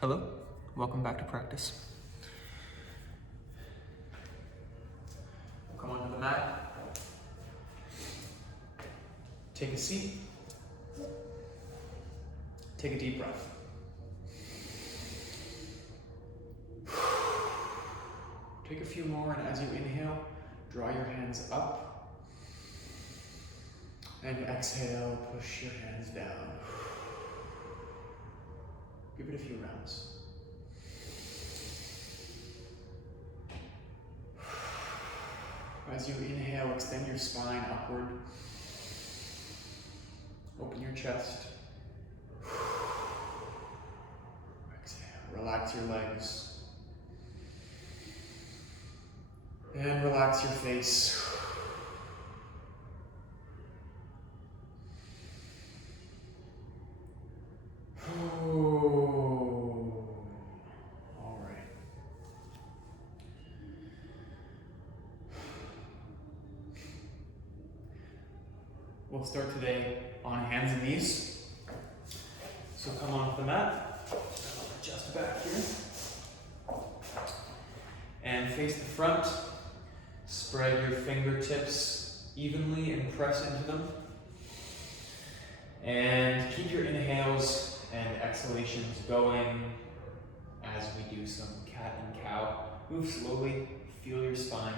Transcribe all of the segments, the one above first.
Hello, welcome back to practice. Come onto the mat. Take a seat. Take a deep breath. Take a few more, and as you inhale, draw your hands up. And exhale, push your hands down. Give it a few rounds. As you inhale, extend your spine upward. Open your chest. Exhale, relax your legs. And relax your face. All right. We'll start today on hands and knees. So come onto the mat. Adjust back here. And face the front. Spread your fingertips evenly and press into them. And keep your inhales and exhalations going as we do some cat and cow. Move slowly, feel your spine.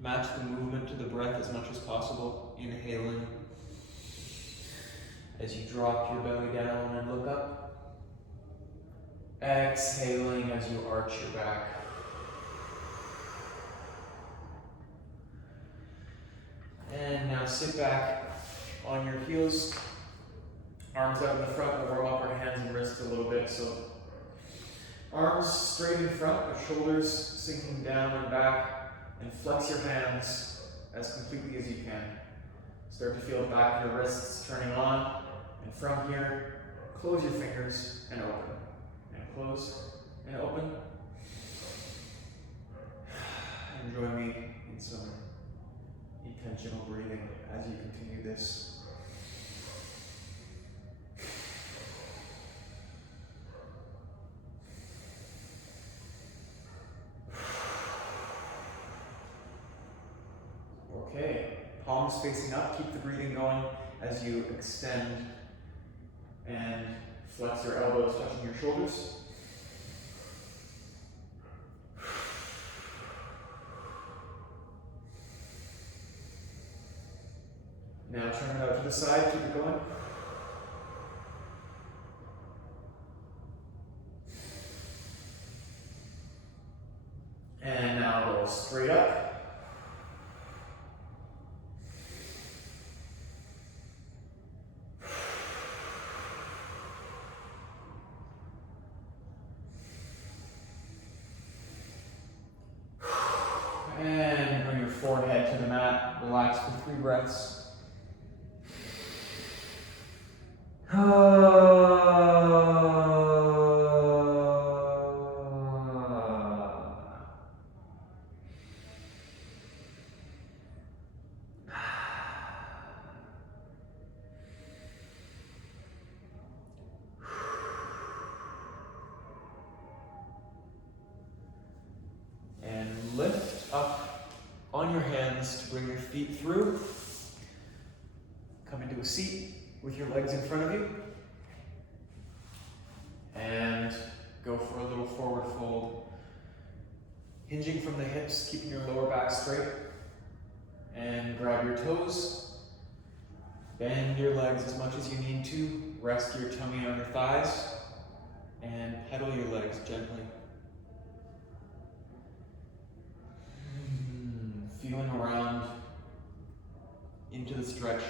Match the movement to the breath as much as possible, inhaling as you drop your belly down and look up. Exhaling as you arch your back. And now sit back on your heels, arms out in the front. We'll warm up our hands and wrists a little bit. So arms straight in front, but shoulders sinking down and back. And flex your hands as completely as you can. Start to feel the back of your wrists turning on. And from here, close your fingers and open. And close and open. And join me in some intentional breathing as you continue this. Okay, palms facing up, keep the breathing going as you extend and flex your elbows touching your shoulders. Now turn it out to the side, keep it going. And now roll straight up. And bring your forehead to the mat. Relax for 3 breaths. And lift up on your hands to bring your feet through. Come into a seat with your legs in front of you. And go for a little forward fold. Hinging from the hips, keeping your lower back straight. And grab your toes. Bend your legs as much as you need to. Rest your tummy on your thighs. And pedal your legs gently. Feeling around into the stretch.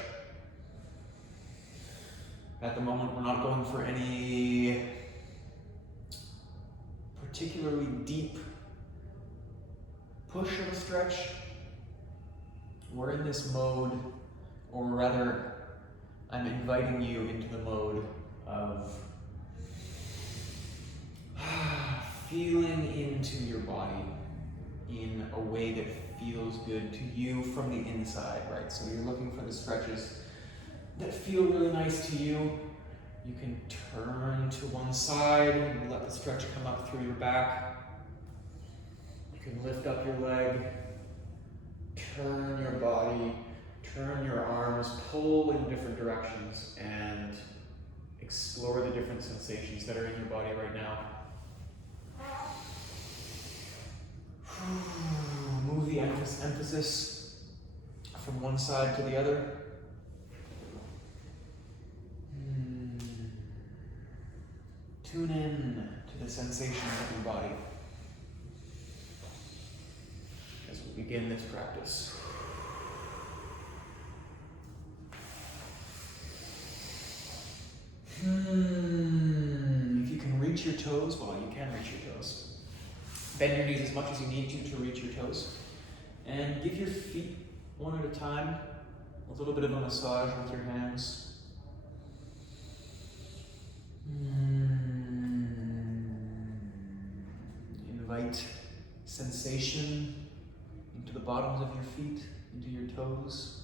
At the moment, we're not going for any particularly deep push of a stretch. We're in this mode, or rather, I'm inviting you into the mode of feeling into your body in a way that feels good to you from the inside, right? So you're looking for the stretches that feel really nice to you. You can turn to one side and let the stretch come up through your back. You can lift up your leg, turn your body, turn your arms, pull in different directions, and explore the different sensations that are in your body right now. Move the emphasis from one side to the other. Tune in to the sensations of your body as we begin this practice. If you can reach your toes, well, you can reach your toes. Bend your knees as much as you need to reach your toes. And give your feet one at a time, a little bit of a massage with your hands. Invite sensation into the bottoms of your feet, into your toes,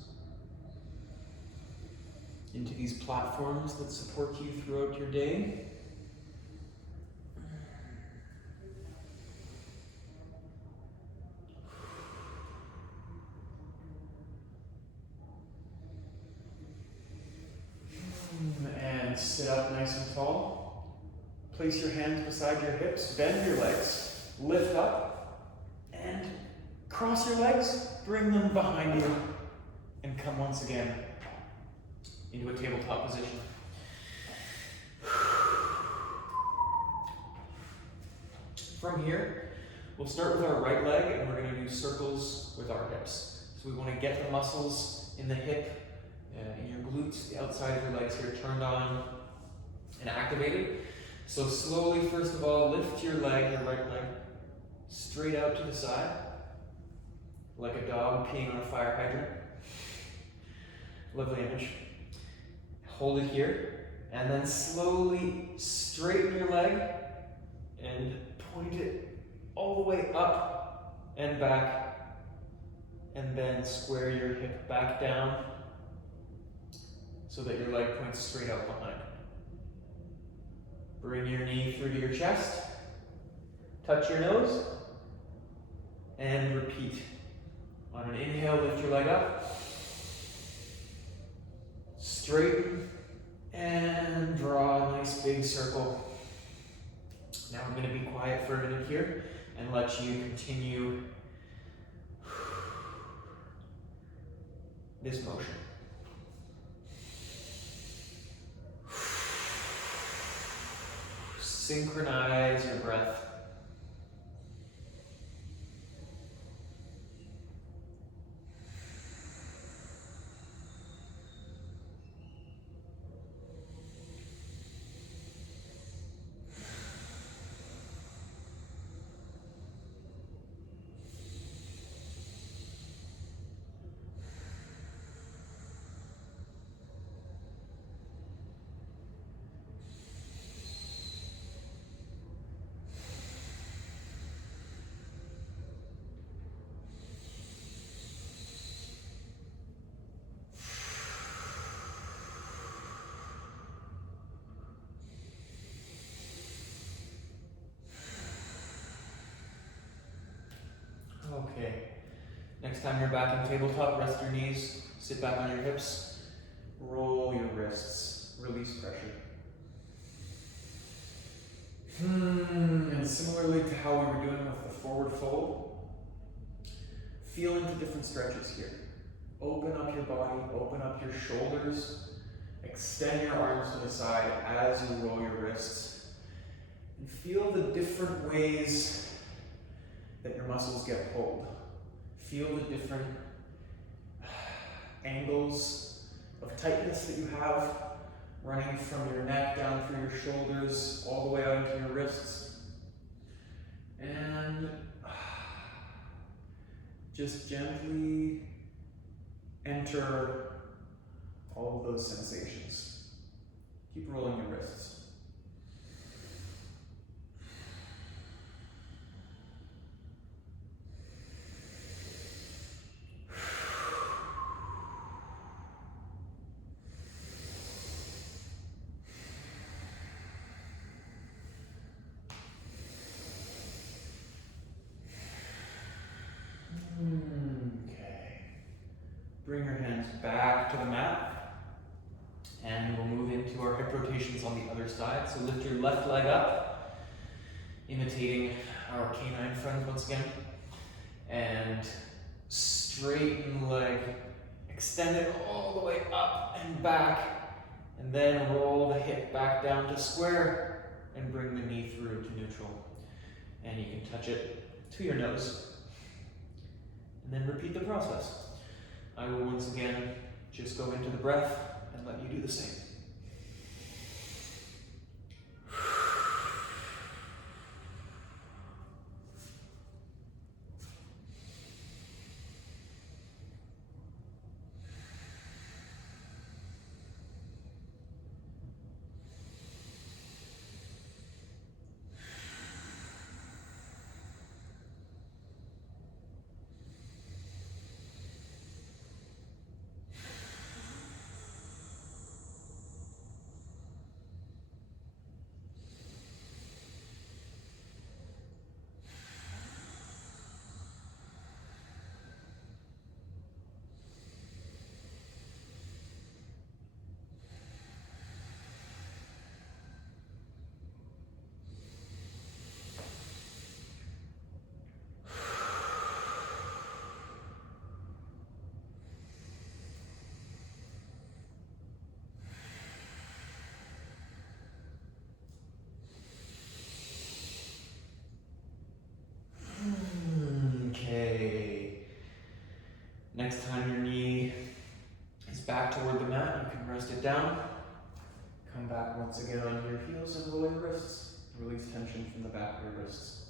into these platforms that support you throughout your day. And sit up nice and tall. Place your hands beside your hips, bend your legs, lift up, and cross your legs, bring them behind you, and come once again into a tabletop position. From here, we'll start with our right leg, and we're going to do circles with our hips. So we want to get the muscles in the hip, in your glutes, the outside of your legs here turned on and activated. So slowly, first of all, lift your leg, your right leg, straight out to the side, like a dog peeing on a fire hydrant. Lovely image. Hold it here, and then slowly straighten your leg and point it all the way up and back, and then square your hip back down so that your leg points straight out behind. Bring your knee through to your chest, touch your nose, and repeat. On an inhale, lift your leg up, straighten, and draw a nice big circle. Now I'm going to be quiet for a minute here and let you continue this motion. Synchronize your breath. Okay, next time you're back in tabletop, rest your knees, sit back on your hips, roll your wrists, release pressure. And similarly to how we were doing with the forward fold, feel into different stretches here. Open up your body, open up your shoulders, extend your arms to the side as you roll your wrists, and feel the different ways that your muscles get pulled. Feel the different angles of tightness that you have running from your neck down through your shoulders all the way out into your wrists. And just gently enter all of those sensations. Keep rolling your wrists. Okay. Bring your hands back to the mat, and we'll move into our hip rotations on the other side. So lift your left leg up, imitating our canine friends once again, and straighten the leg, extend it all the way up and back, and then roll the hip back down to square and bring the knee through to neutral. And you can touch it to your nose. And then repeat the process. I will once again just go into the breath and let you do the same. Okay. Next time your knee is back toward the mat, you can rest it down. Come back once again on your heels and roll your wrists. Release tension from the back of your wrists.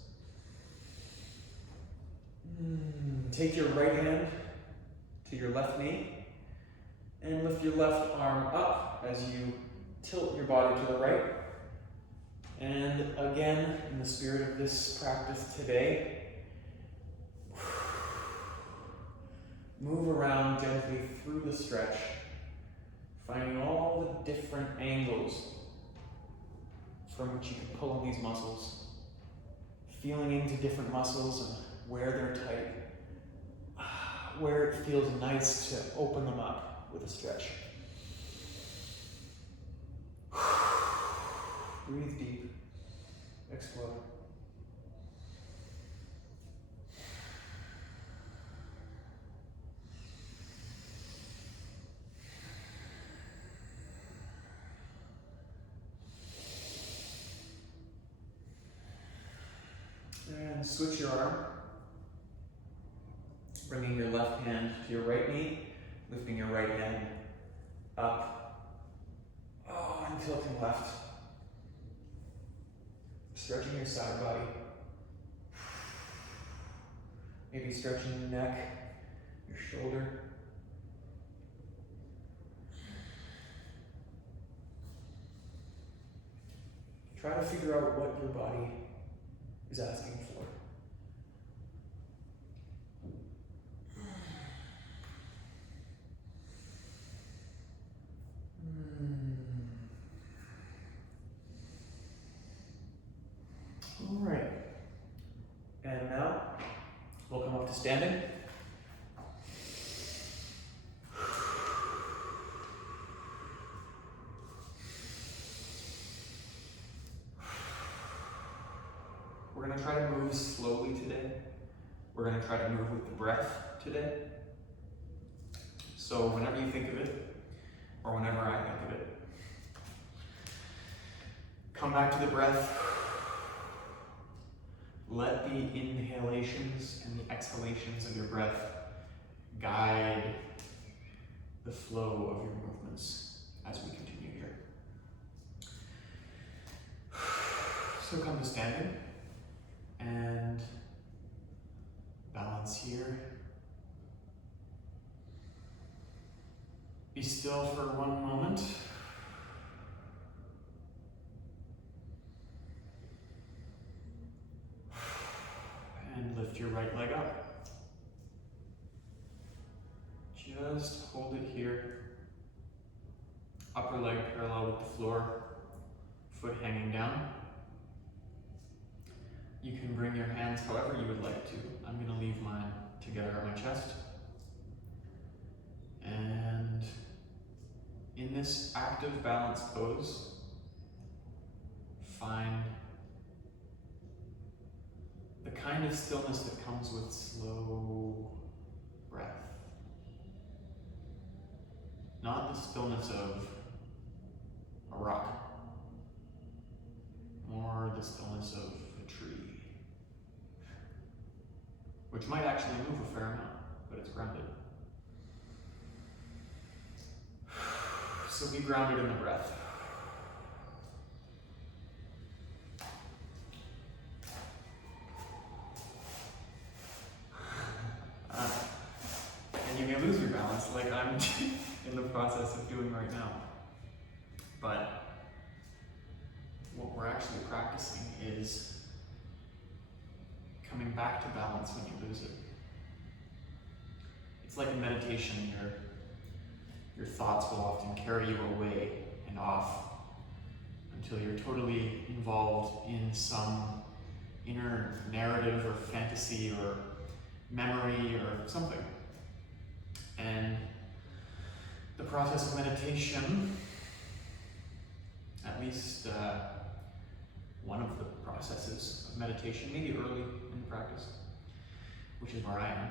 Take your right hand to your left knee and lift your left arm up as you tilt your body to the right. And again, in the spirit of this practice today, move around gently through the stretch, finding all the different angles from which you can pull on these muscles, feeling into different muscles and where they're tight, where it feels nice to open them up with a stretch. Breathe deep, explore. And switch your arm, bringing your left hand to your right knee, lifting your right hand up, and tilting left. Stretching your side body. Maybe stretching your neck, your shoulder. Try to figure out what your body is asking for. All right. And now we'll come up to standing. We're going to try to move slowly today. We're going to try to move with the breath today. So whenever you think of it, or whenever I think of it, come back to the breath. Let the inhalations and the exhalations of your breath guide the flow of your movements as we continue here. So come to standing and balance here Be still for one moment. And lift your right leg up. Just hold it here. Upper leg parallel with the floor, foot hanging down. You can bring your hands however you would like to. I'm going to leave mine together on my chest. And in this active balance pose, find the kind of stillness that comes with slow breath. Not the stillness of a rock, more the stillness of a tree, which might actually move a fair amount, but it's grounded. So be grounded in the breath. And you may lose your balance like I'm in the process of doing right now. But what we're actually practicing is coming back to balance when you lose it. It's like in meditation, your thoughts will often carry you away and off until you're totally involved in some inner narrative or fantasy or memory or something. And the process of meditation, at least one of the processes of meditation, maybe early in the practice, which is where I am,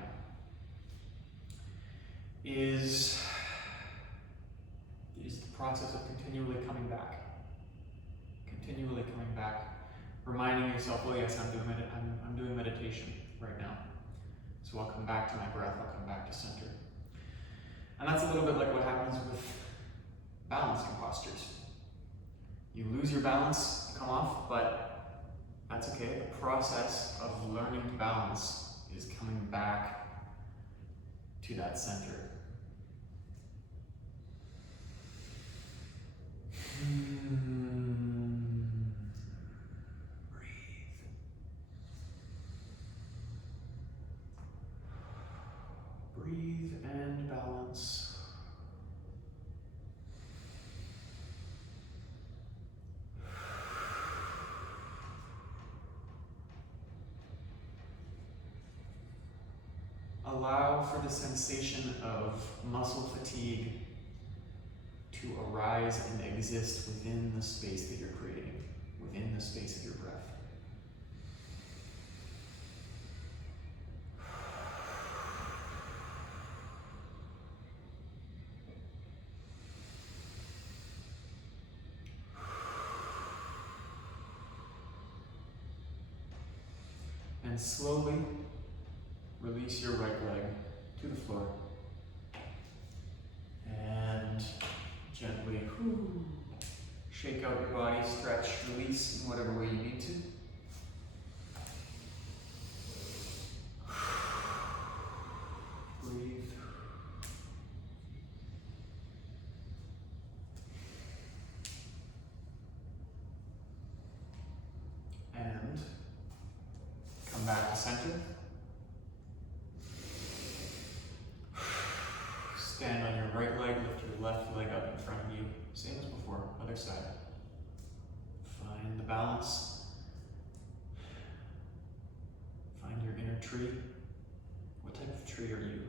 is the process of continually coming back, reminding yourself, oh yes, I'm doing meditation right now. So I'll come back to my breath, I'll come back to center. And that's a little bit like what happens with balancing postures. You lose your balance, you come off, but that's okay. The process of learning to balance is coming back to that center. Breathe and balance. Allow for the sensation of muscle fatigue to arise and exist within the space that you're creating, within the space of your breath. And slowly release your right leg to the floor. And gently shake out your body, stretch, release in whatever way you need to. Breathe. And come back to center. Stand on your right leg, lift your left leg up in front of you. Same as before, other side. Find the balance. Find your inner tree. What type of tree are you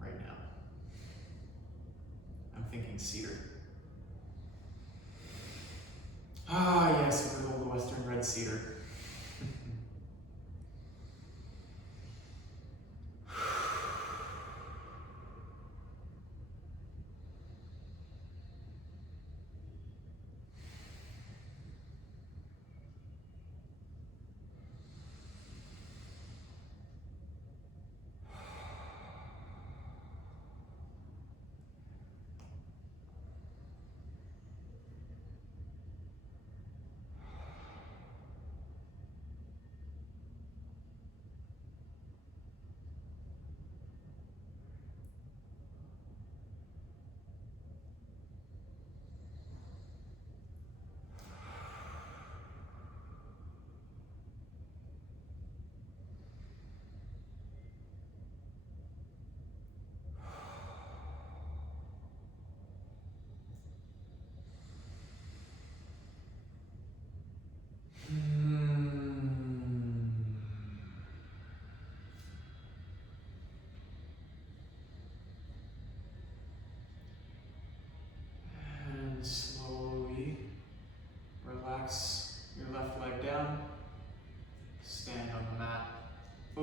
right now? I'm thinking cedar. Ah, yes, a good old Western red cedar.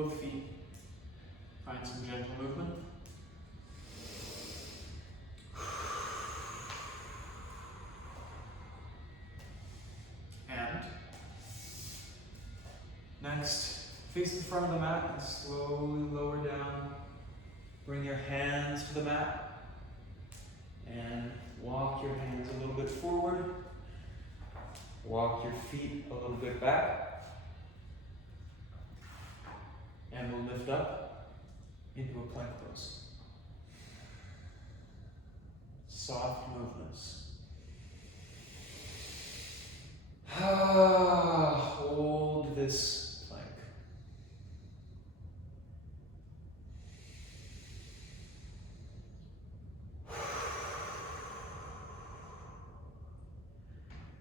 both feet. Find some gentle movement. And next, face the front of the mat and slowly lower down. Bring your hands to the mat and walk your hands a little bit forward. Walk your feet a little bit back. And we'll lift up into a plank pose. Soft movements. Hold this plank.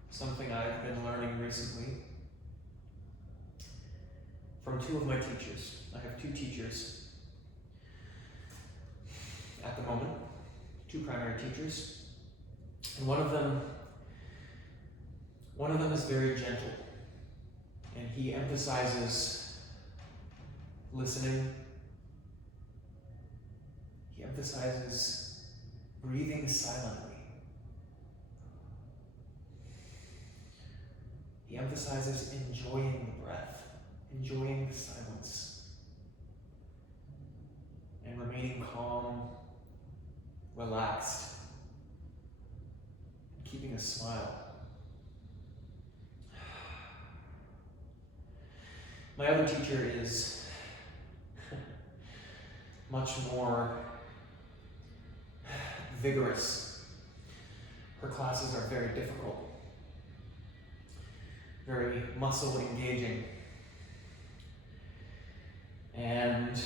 Something I've been learning recently from two of my teachers. I have two teachers at the moment, two primary teachers, and one of them is very gentle, and he emphasizes listening. He emphasizes breathing silently. He emphasizes enjoying the breath, enjoying the silence, and remaining calm, relaxed, and keeping a smile. My other teacher is much more vigorous. Her classes are very difficult, very muscle engaging. And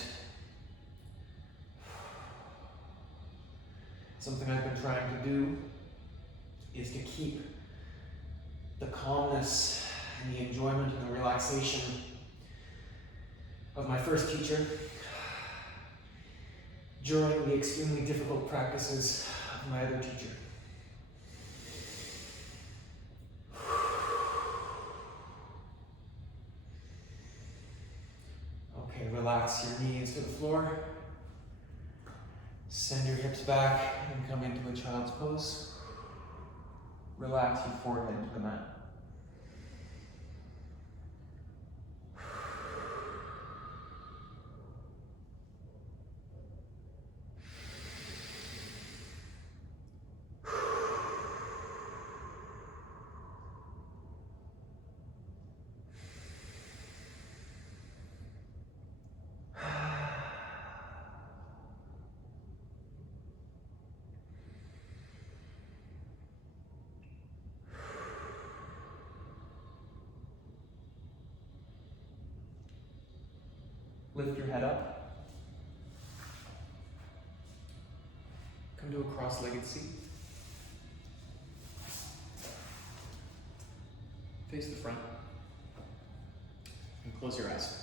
something I've been trying to do is to keep the calmness and the enjoyment and the relaxation of my first teacher during the extremely difficult practices of my other teacher. Okay, relax your knees to the floor. Send your hips back and come into a child's pose. Relax your forehead to the mat. Lift your head up. Come to a cross-legged seat. Face the front. And close your eyes.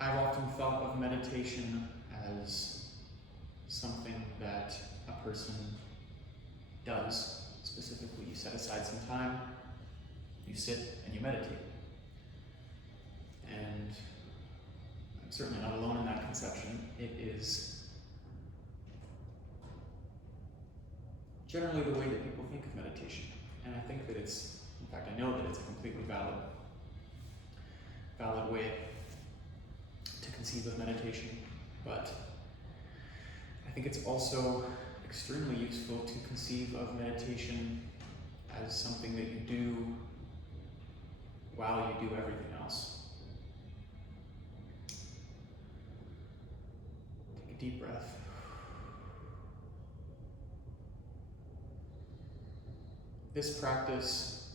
I've often thought of meditation as something that a person does. Specifically, you set aside some time, you sit and you meditate. And I'm certainly not alone in that conception. It is generally the way that people think of meditation. And I think that it's, in fact, I know that it's a completely valid way to conceive of meditation, but I think it's also extremely useful to conceive of meditation as something that you do while you do everything else. Take a deep breath. This practice,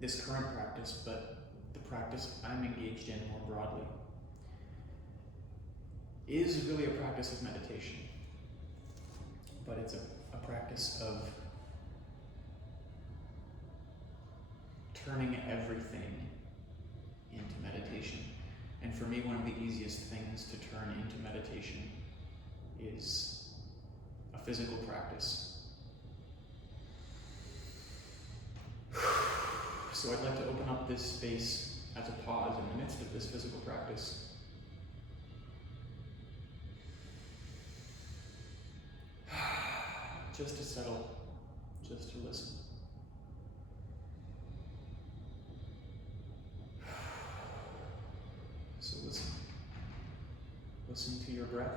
this current practice, but the practice I'm engaged in more broadly, is really a practice of meditation, but it's a practice of turning everything into meditation. And for me, one of the easiest things to turn into meditation is a physical practice. So I'd like to open up this space as a pause in the midst of this physical practice. Just to settle, just to listen. So listen. Listen to your breath.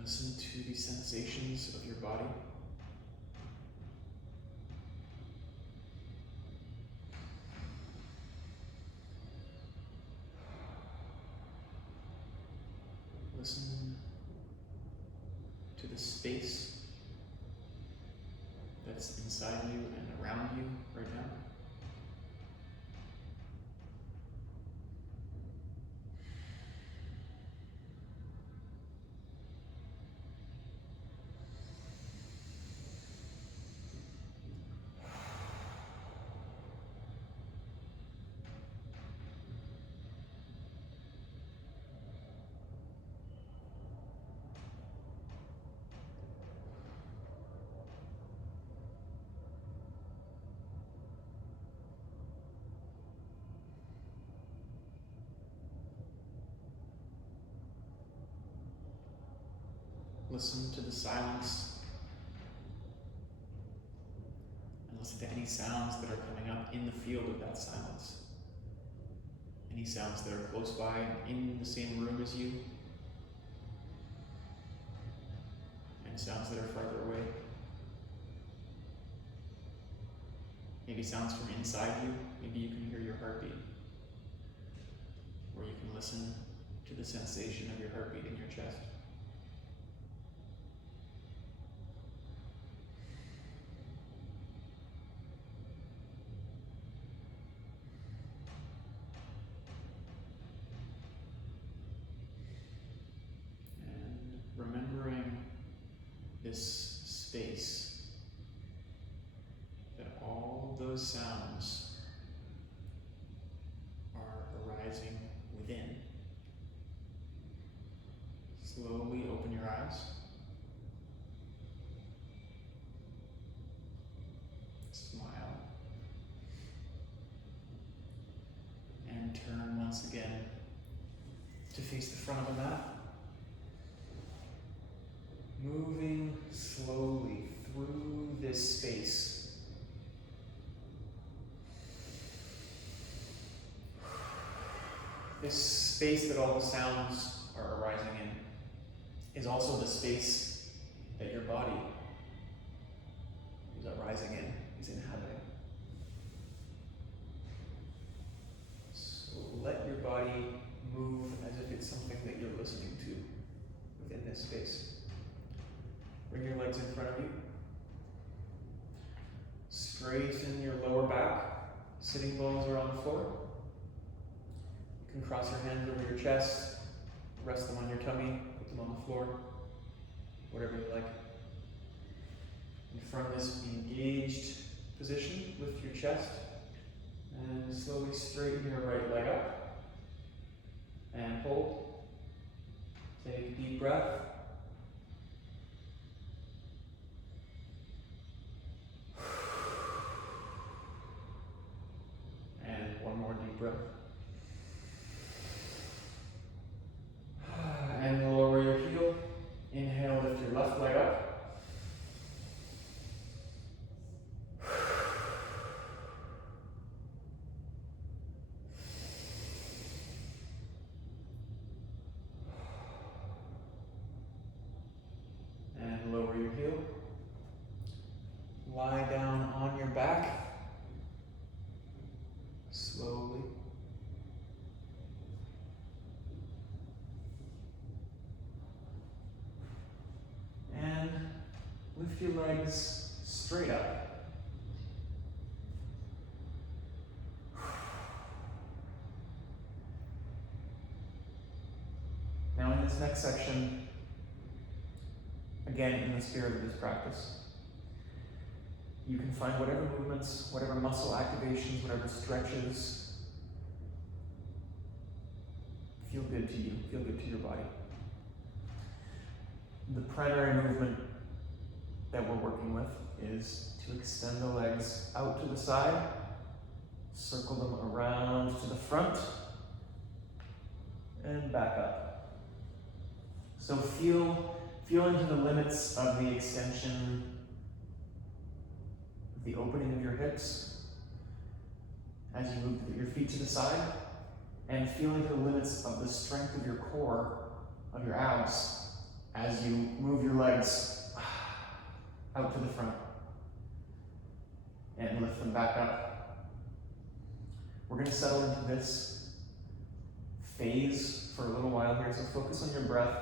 Listen to the sensations of your body. Listen to the space that's inside you and around you right now. Listen to the silence, and listen to any sounds that are coming up in the field of that silence. Any sounds that are close by and in the same room as you, and sounds that are farther away. Maybe sounds from inside you. Maybe you can hear your heartbeat, or you can listen to the sensation of your heartbeat in your chest. Remembering this space, that all those sounds are arising within. Slowly open your eyes. Smile. And turn once again to face the front of the mat. Moving slowly through this space. This space that all the sounds are arising in is also the space that your body is arising in, is inhabiting. So let your body move as if it's something that you're listening to within this space. Bring your legs in front of you. Straighten your lower back. Sitting bones are on the floor. You can cross your hands over your chest, rest them on your tummy, put them on the floor, whatever you like. And from this engaged position, lift your chest and slowly straighten your right leg up. And hold. Take a deep breath. One more deep breath. And lower your heel. Inhale, lift your left leg up. And lower your heel. Lie down on your back. Slowly. And lift your legs straight up. Now in this next section, Again, in the spirit of this practice, you can find whatever movements, whatever muscle activations, whatever stretches feel good to you, feel good to your body. The primary movement that we're working with is to extend the legs out to the side, circle them around to the front, and back up. So feel into the limits of the extension, the opening of your hips as you move your feet to the side, and feel into the limits of the strength of your core, of your abs, as you move your legs out to the front and lift them back up. We're going to settle into this phase for a little while here, so focus on your breath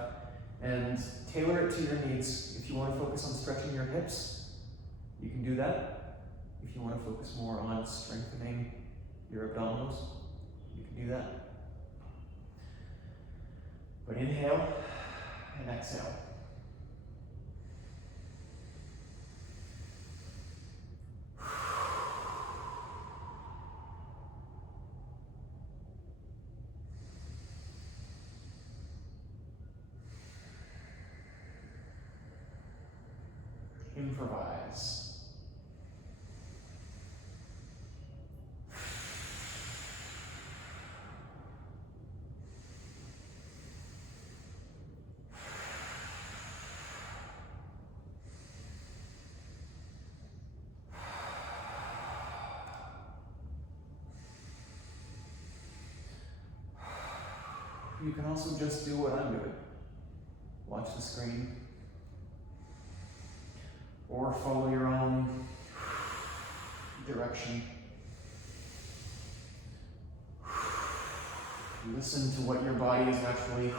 and tailor it to your needs. If you want to focus on stretching your hips, you can do that. If you want to focus more on strengthening your abdominals, you can do that. But inhale and exhale. Improvise. You can also just do what I'm doing. Watch the screen. Or follow your own direction. Listen to what your body is naturally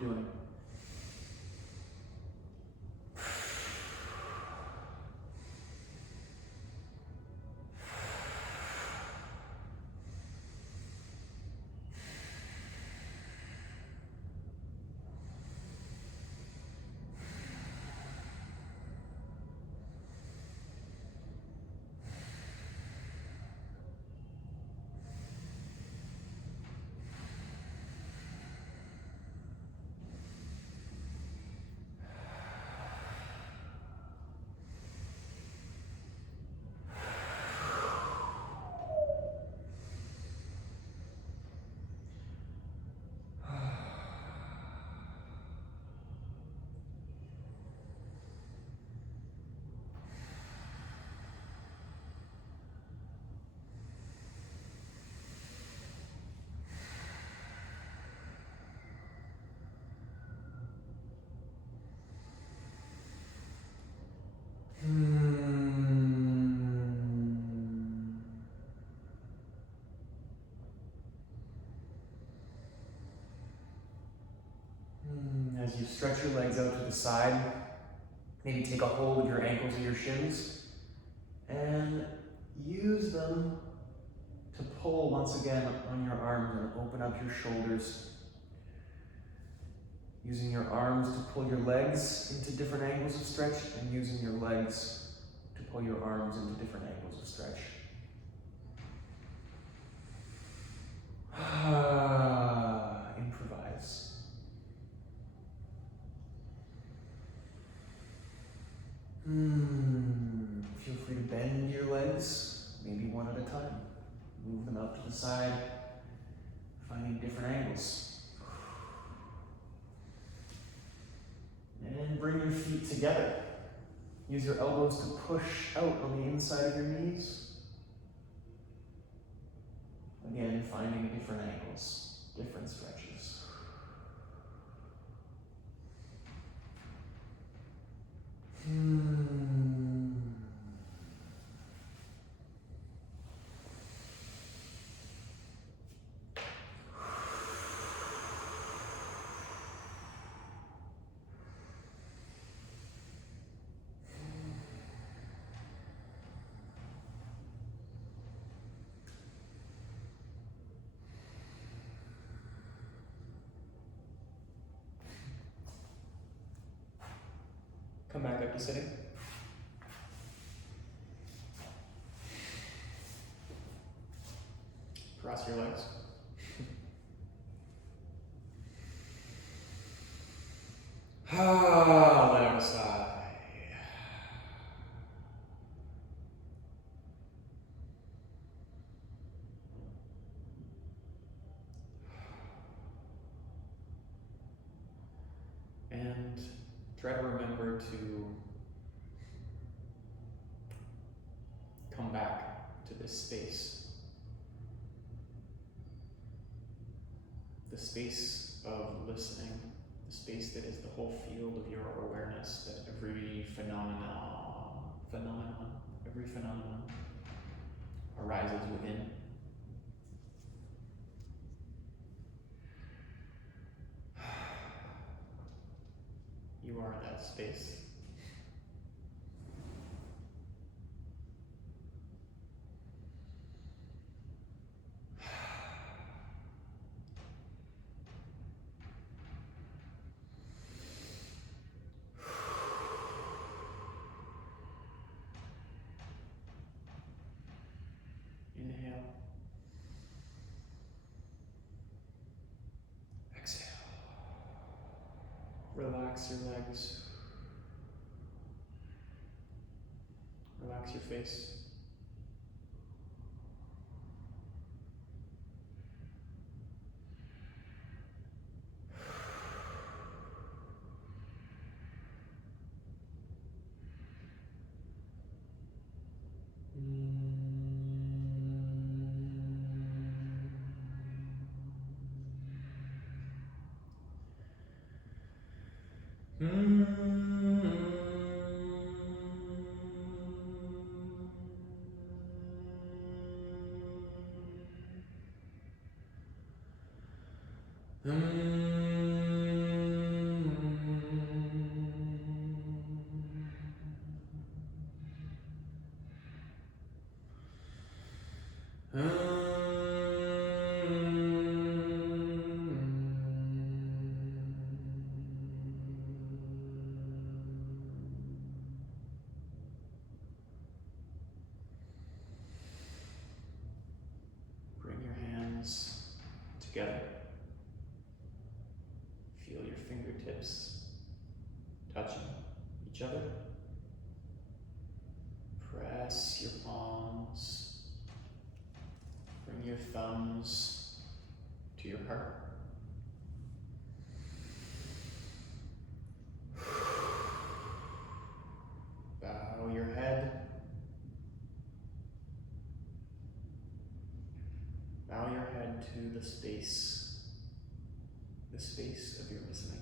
doing. As you stretch your legs out to the side, maybe take a hold of your ankles or your shins and use them to pull once again on your arms and open up your shoulders. Using your arms to pull your legs into different angles of stretch and using your legs to pull your arms into different angles of stretch. Improvise. Feel free to bend your legs, maybe one at a time. Move them out to the side, finding different angles. And bring your feet together. Use your elbows to push out on the inside of your knees. Again, finding different angles, different stretches. Come back up to sitting. Cross your legs. Let out a sigh. And try to remember to come back to this space. The space of listening, the space that is the whole field of your awareness, that every phenomenon arises within. You are that space. Inhale. Exhale. Relax your legs. Relax your face. Bring your hands together. Feel your fingertips touching each other. Press your palms. Bring your thumbs to your heart. Bow your head. Bow your head to the space of your listening.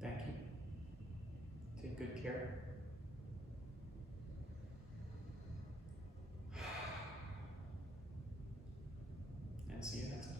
Thank you. Take good care. And see you next time.